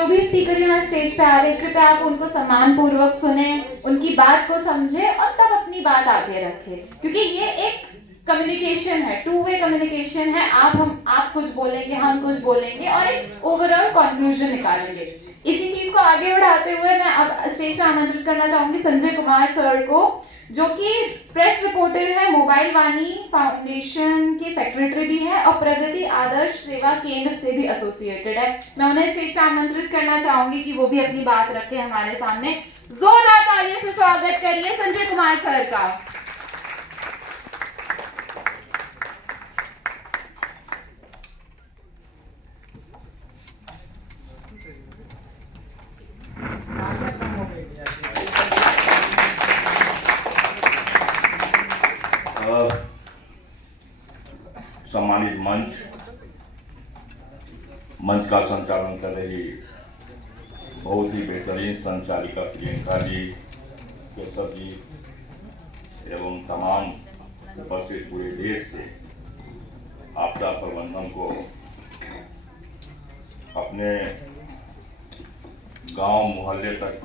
जो भी स्पीकर यहाँ स्टेज पे आ रहे, कृपया आप उनको सम्मान पूर्वक सुने, उनकी बात को समझे और तब अपनी बात आगे रखें, क्योंकि ये एक कम्युनिकेशन है, टू वे कम्युनिकेशन है। आप कुछ बोलेंगे, हम कुछ बोलेंगे और एक ओवरऑल कंक्लूजन निकालेंगे। इसी चीज को आगे बढ़ाते हुए मैं अब स्टेज पे आमंत्रित करना चाहूंगी संजय कुमार सर को, जो कि प्रेस रिपोर्टर है, मोबाइल वाणी फाउंडेशन के सेक्रेटरी भी है और प्रगति आदर्श सेवा केंद्र से भी एसोसिएटेड है। मैं उन्हें स्टेज पे आमंत्रित करना चाहूंगी कि वो भी अपनी बात रखें हमारे सामने। जोरदार तालियों से स्वागत करिए संजय कुमार सर का। सम्मानित मंच का संचालन कर रही बहुत ही बेहतरीन संचालिका प्रियंका जी, केशव जी एवं तमाम उपस्थित पूरे देश से आपदा प्रबंधन को अपने गांव मोहल्ले तक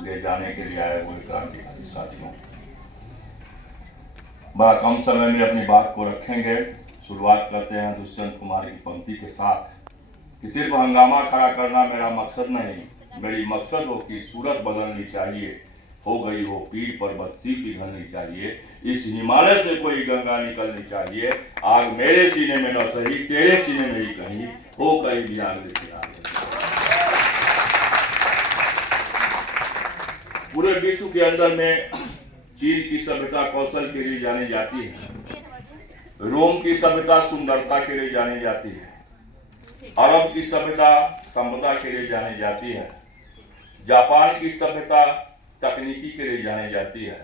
ले जाने के लिए आए हुए क्रांतिकारी साथियों, बड़ा कम समय में अपनी बात को रखेंगे। शुरुआत करते हैं दुष्यंत कुमार की पंक्ति के साथ कि सिर्फ हंगामा खड़ा करना मेरा मकसद नहीं, मेरी मकसद हो कि सूरत बदलनी चाहिए, हो गई हो पीर पर्वत सी पिघलनी चाहिए, इस हिमालय से कोई गंगा निकलनी चाहिए, आग मेरे सीने में न सही तेरे सीने में ही कहीं हो, कहीं भी आग लेके आ गई। पूरे विश्व के अंदर में चीन की सभ्यता कौशल के लिए जानी जाती है, रोम की सभ्यता सुंदरता के लिए जानी जाती है, अरब की सभ्यता संपदा के लिए जानी जाती है, जापान की सभ्यता तकनीकी के लिए जानी जाती है,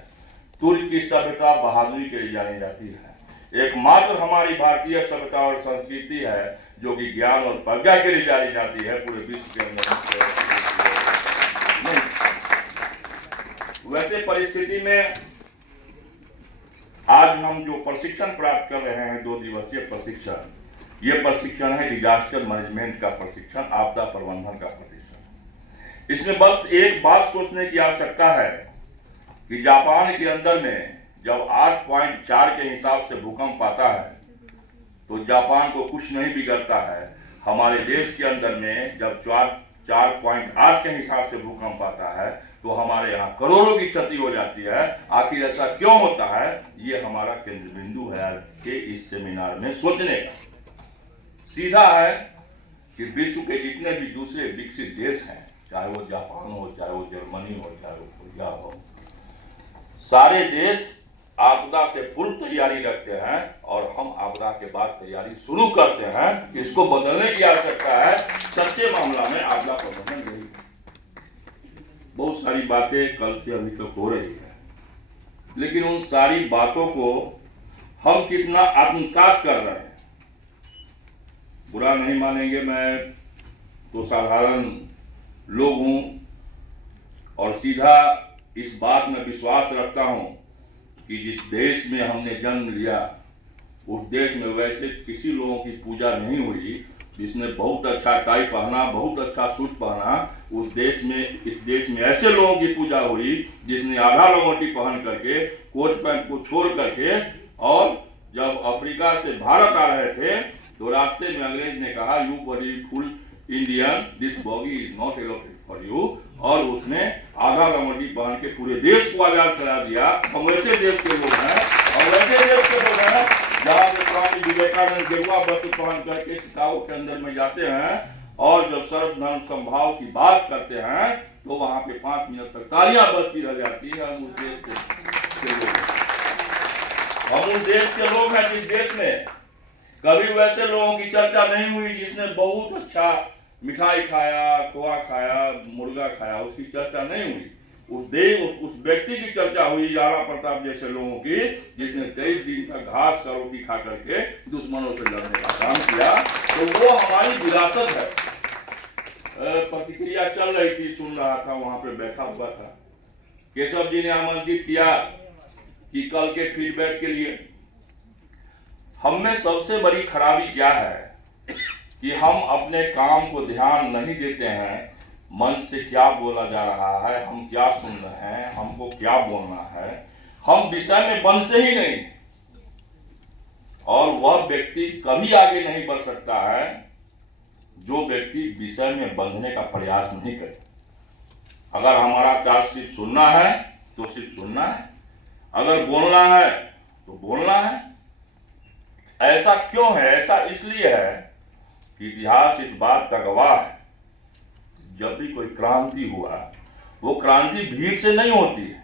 तुर्क की सभ्यता बहादुरी के लिए जानी जाती है। एकमात्र हमारी भारतीय सभ्यता और संस्कृति है जो कि ज्ञान और प्रज्ञा के लिए जानी जाती है पूरे विश्व के अंदर। वैसे परिस्थिति में आज हम जो प्रशिक्षण प्राप्त कर रहे हैं, 2 दिवसीय प्रशिक्षण, ये प्रशिक्षण है डिजास्टर मैनेजमेंट का प्रशिक्षण, आपदा प्रबंधन का प्रशिक्षण। इसमें बस एक बात सोचने की आवश्यकता है कि जापान के अंदर में जब 8.4 के हिसाब से भूकंप आता है तो जापान को कुछ नहीं बिगड़ता है। हमारे देश के अंदर में जब 4.8 के हिसाब से भूकंप आता है तो हमारे यहाँ करोड़ों की क्षति हो जाती है। आखिर ऐसा क्यों होता है, ये हमारा केंद्र बिंदु है आज के इस सेमिनार में सोचने का। सीधा है कि विश्व के जितने भी दूसरे विकसित देश हैं, चाहे वो जापान हो, चाहे वो जर्मनी हो, चाहे वो कोरिया हो, सारे देश आपदा से पूर्व तैयारी रखते हैं और हम आपदा के बाद तैयारी शुरू करते हैं। इसको बदलने की आवश्यकता है। सच्चे मामला में आपदा प्रबंधन नहीं है। बहुत सारी बातें कल से अभी तक हो रही है, लेकिन उन सारी बातों को हम कितना आत्मसात कर रहे हैं, बुरा नहीं मानेंगे, मैं तो साधारण लोग हूं और सीधा इस बात में विश्वास रखता हूं कि जिस देश में हमने जन्म लिया उस देश में वैसे किसी लोगों की पूजा नहीं हुई जिसने बहुत अच्छा टाई पहना, बहुत अच्छा सूट पहना। उस देश में, इस देश में ऐसे लोगों की पूजा हुई जिसने आधा लंगोटी पहन करके, कोट पैंट को छोड़ करके, और जब अफ्रीका से भारत आ रहे थे तो रास्ते में अंग्रेज ने कहा यू बड़ी full Indian, this boggy is not allocated for you, और उसने आधा लंगोटी पहन के पूरे देश को आजाद करा दिया। हम वैसे देश के लोग हैं और वैसे देश के लोग हैं जहाँ पे स्वामी विवेकानंद गेरुआ वस्त्र पहन करके शिकागो के अंदर में जाते हैं और जब सर्वधर्म संभाव की बात करते हैं तो वहां पे 5 मिनट तक तालियां बजती रह जाती है। हम उस देश के लोग हम उस देश के लोग हैं जिस देश में कभी वैसे लोगों की चर्चा नहीं हुई जिसने बहुत अच्छा मिठाई खाया, खोआ खाया, मुर्गा खाया, उसकी चर्चा नहीं हुई। उस व्यक्ति की चर्चा हुई, राणा प्रताप जैसे लोगों की, जिसने 23 दिन तक घास का रोटी खा करके दुश्मनों से लड़ने का काम किया। तो वो हमारी विरासत है। प्रतिक्रिया चल रही थी, सुन रहा था, वहां पे बैठा हुआ था। केशव जी ने आमंत्रित किया कि कल के फीडबैक के लिए। हम में सबसे बड़ी खराबी क्या है कि हम अपने काम को ध्यान नहीं देते हैं, मंच से क्या बोला जा रहा है, हम क्या सुन रहे हैं, हमको क्या बोलना है, हम विषय में बंधते ही नहीं, और वह व्यक्ति कभी आगे नहीं बढ़ सकता है जो व्यक्ति विषय में बंधने का प्रयास नहीं करे। अगर हमारा कार्य सिर्फ सुनना है तो सिर्फ सुनना है, अगर बोलना है तो बोलना है। ऐसा क्यों है? ऐसा इसलिए है कि इतिहास इस बात का गवाह है, जब भी कोई क्रांति हुआ, वो क्रांति भीड़ से नहीं होती है,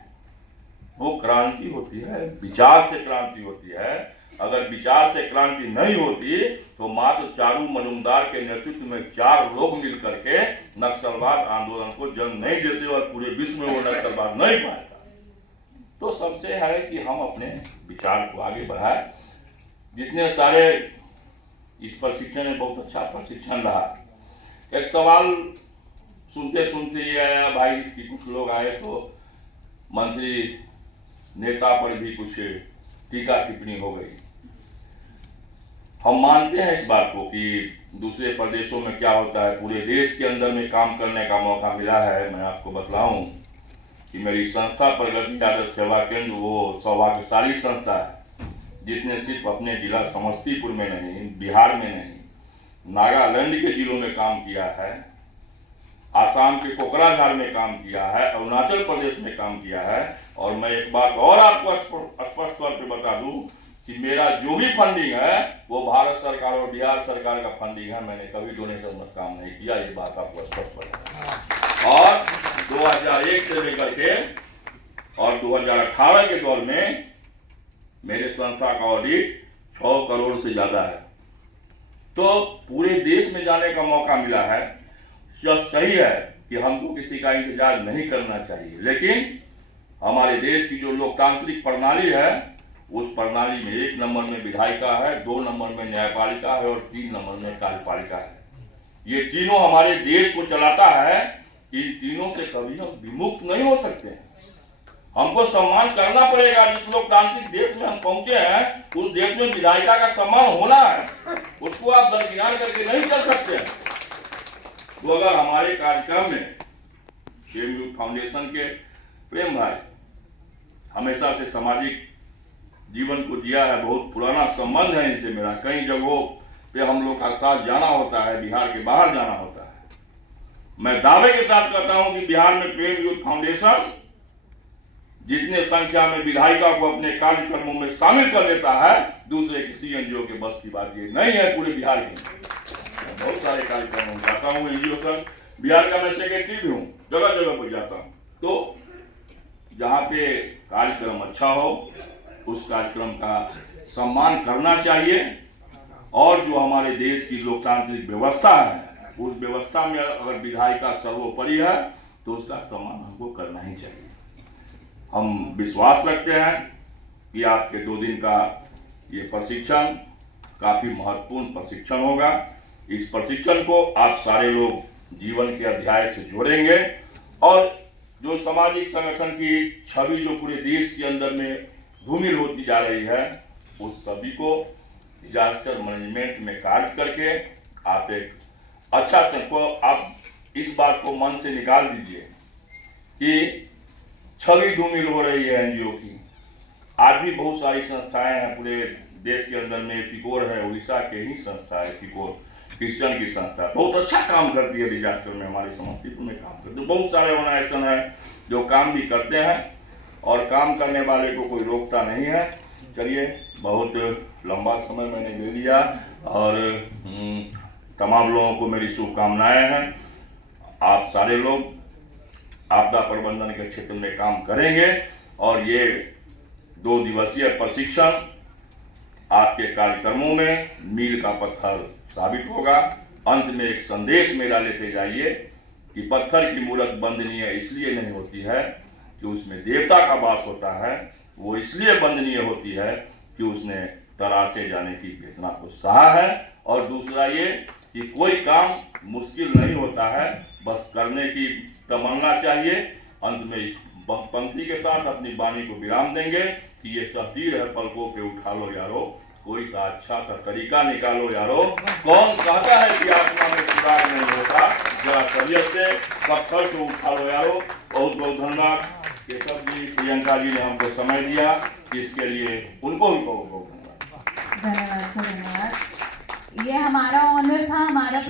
वो क्रांति होती है विचार से, क्रांति होती है। अगर विचार से क्रांति नहीं होती तो मात्र चारू मजूमदार के नेतृत्व में 4 लोग मिलकर के नक्सलवाद आंदोलन को जन्म नहीं देते और पूरे विश्व में वो नक्सलवाद नहीं पाएगा। तो सबसे है कि हम अपने विचार को आगे बढ़ाएं। जितने सारे इस प्रशिक्षण में बहुत अच्छा प्रशिक्षण रहा। एक सवाल सुनते सुनते ये आया भाई कि कुछ लोग आए तो मंत्री नेता पर भी कुछ टीका टिप्पणी हो गई। हम मानते हैं इस बात को कि दूसरे प्रदेशों में क्या होता है, पूरे देश के अंदर में काम करने का मौका मिला है। मैं आपको बतलाऊं कि मेरी संस्था प्रगति आदर्श सेवा केंद्र वो सौभाग्यशाली संस्था है जिसने सिर्फ अपने जिला समस्तीपुर में नहीं, बिहार में नहीं, नागालैंड के जिलों में काम किया है, आसाम के कोकराझार में काम किया है, अरुणाचल प्रदेश में काम किया है। और मैं एक बात और आपको स्पष्ट तौर पे बता दूं कि मेरा जो भी फंडिंग है वो भारत सरकार और बिहार सरकार का फंडिंग है। मैंने कभी डोनेशन में काम नहीं किया, ये बात आपको स्पष्ट बता। और 2001 से लेकर के और 2018 के दौर में मेरे संस्था का ऑडिट 6 करोड़ से ज्यादा है। तो पूरे देश में जाने का मौका मिला है। यह सही है कि हमको किसी का इंतजार नहीं करना चाहिए, लेकिन हमारे देश की जो लोकतांत्रिक प्रणाली है उस प्रणाली में 1 नंबर में विधायिका है, 2 नंबर में न्यायपालिका है और 3 नंबर में कार्यपालिका है। ये तीनों हमारे देश को चलाता है। इन तीनों से कभी हम विमुक्त नहीं हो सकते हैं। हमको सम्मान करना पड़ेगा। जिस लोकतांत्रिक देश में हम पहुंचे हैं उस देश में विधायिका का सम्मान होना है, उसको आप दरकिनार करके नहीं चल सकते हैं। तो अगर हमारे कार्यक्रम में प्रेम यूथ फाउंडेशन के प्रेम भाई हमेशा से सामाजिक जीवन को जिया है, बहुत पुराना संबंध है इनसे मेरा, कई जगहों पे हम लोग का साथ जाना होता है, बिहार के बाहर जाना होता है। मैं दावे के साथ कहता हूं कि बिहार में प्रेम यूथ फाउंडेशन जितने संख्या में विधायिका को अपने कार्यक्रमों में शामिल कर लेता है, दूसरे किसी एनजीओ के बस की बात ये नहीं है। पूरे बिहार के बहुत सारे कार्यक्रम में जाता हूँ, एनजीओ का बिहार का मैं सेक्रेटरी भी हूँ, जगह जगह पर जाता हूँ। तो जहाँ पे कार्यक्रम अच्छा हो उस कार्यक्रम का सम्मान करना चाहिए। और जो हमारे देश की लोकतांत्रिक व्यवस्था है उस व्यवस्था में अगर विधायिका सर्वोपरि है तो उसका सम्मान हमको करना ही चाहिए। हम विश्वास रखते हैं कि आपके 2 दिन का ये प्रशिक्षण काफी महत्वपूर्ण प्रशिक्षण होगा। इस प्रशिक्षण को आप सारे लोग जीवन के अध्याय से जोड़ेंगे और जो सामाजिक संगठन की छवि जो पूरे देश के अंदर में धूमिल होती जा रही है उस सभी को डिजास्टर मैनेजमेंट में कार्य करके आप एक अच्छा संको आप इस बात को मन से निकाल दीजिए कि छवि धूमिल हो रही है एनजीओ की। आज भी बहुत सारी संस्थाएं हैं पूरे देश के अंदर में। फिकोर है, उड़ीसा के ही संस्था है फिकोर, क्रिश्चियन की संस्था, बहुत अच्छा काम करती है डिजास्टर में, हमारे समस्तीपुर में काम करती है। बहुत सारे ऑर्गेनाइजेशन है जो काम भी करते हैं और काम करने वाले को कोई रोकता नहीं है। चलिए, बहुत लंबा समय मैंने ले लिया और तमाम लोगों को मेरी शुभकामनाएं हैं। आप सारे लोग आपदा प्रबंधन के क्षेत्र में काम करेंगे और ये 2 दिवसीय प्रशिक्षण आपके कार्यक्रमों में मील का पत्थर साबित होगा। अंत में एक संदेश मेरा लेते जाइए कि पत्थर की मूरत वंदनीय इसलिए नहीं होती है कि उसमें देवता का वास होता है, वो इसलिए वंदनीय होती है कि उसने तरासे जाने की वेदना को सहा है। और दूसरा ये कि कोई काम मुश्किल नहीं होता है, बस करने की तमन्ना चाहिए। अंत में इस पंक्ति के साथ अपनी वाणी को विराम देंगे कि ये सहतीर है पलकों पे उठा लो यारो, कोई सा अच्छा सा तरीका निकालो यारो। कौन कहता है कि आत्मा में सुधार नहीं होता? जरा तबियत से पत्थर को उठा लो यारो। बहुत बहुत धन्यवाद केशव जी, प्रियंका जी ने हमको समय दिया, इसके लिए उनको भी बहुत बहुत धन्यवाद। धन्यवाद सर, धन्यवाद। ये हमारा ऑनर था, हमारा